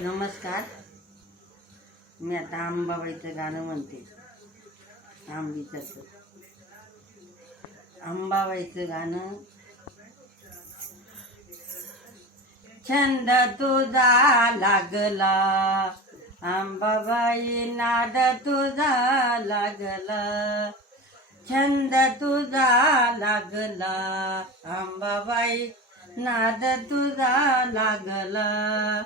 नमस्कार. मी आता आंबाबाईचं गाणं म्हणते. आंबीचं. आंबाबाईचं गाणं. छंद तुझा लागला. आंबाबाई नाद तुझा लागला. छंद तुझा लागला. आंबाबाई नाद तुझा लागला.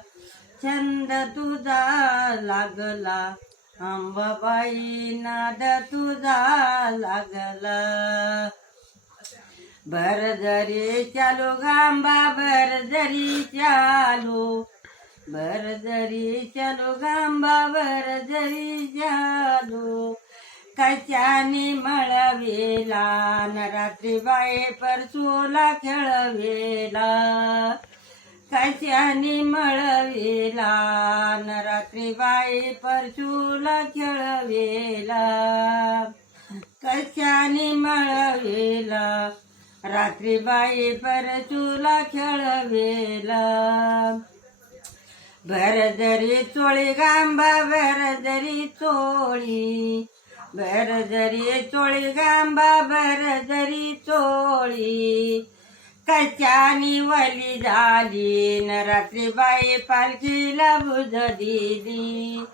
छंद तुझा लागला. अंबाबाई नाद तुझा लागला. बर जरी चालू गांबा बर जरी चालू. बर जरी चालू गांबा बर जरी चालू. कशाने मळवेला नरात्री बाई परसूला खेळवेला. कशाने मळवेला न रात्री बाई परशूला खेळवेला. कशाने मळवेला रात्री बाई परशूला खेळवेला. भरदरी चोळी गांबा भरदरी चोळी भरदरी चोळी गांबा भरदरी चोळी. कच्यानी वली झाली न रात्री बाई पालखीला बुध दिली.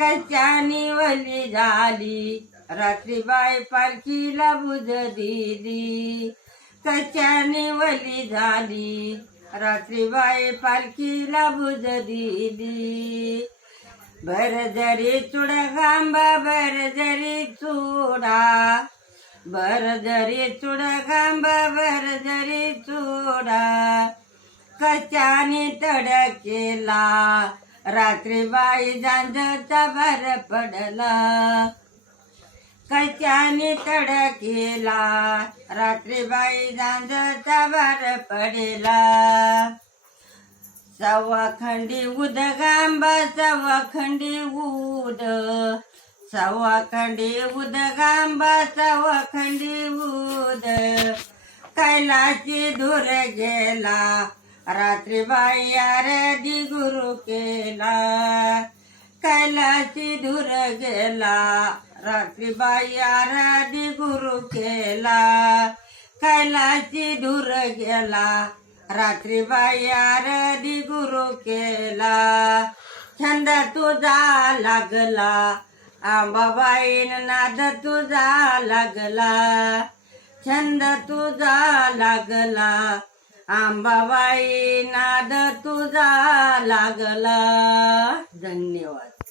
कच्यानी वली झाली रात्री बाई पालखीला बुध दिली. कच्यानी वली झाली रात्री बाई पालखीला बुध दिली. बर जरी चुड गांबा बर जरी चुडा बर जरी चुड गांबा बर जरी चुडा कच्याने तडकेला रात्री बाई जांजचा भर पडला. कच्याने तडकेला रात्री बाई जांजचा भर पडला. सव्वा खंडी उद गांबा सव्वा खंडी उद. सवाखंडी उद गांबा सवाखंडी खंडी उद. कैलाची धुर गेला रात्री बाई आरदी केला. कैलाची धुर गेला रात्री बाई आरदी गुरु केला. कैलाची धुर गेला रात्री बाई आरदी गुरु केला. छंद तुझा लागला आंबाबाईन नाद तुझा लागला छंद तुझा लागला. आंबाबाई नाद तुझा लागला. धन्यवाद.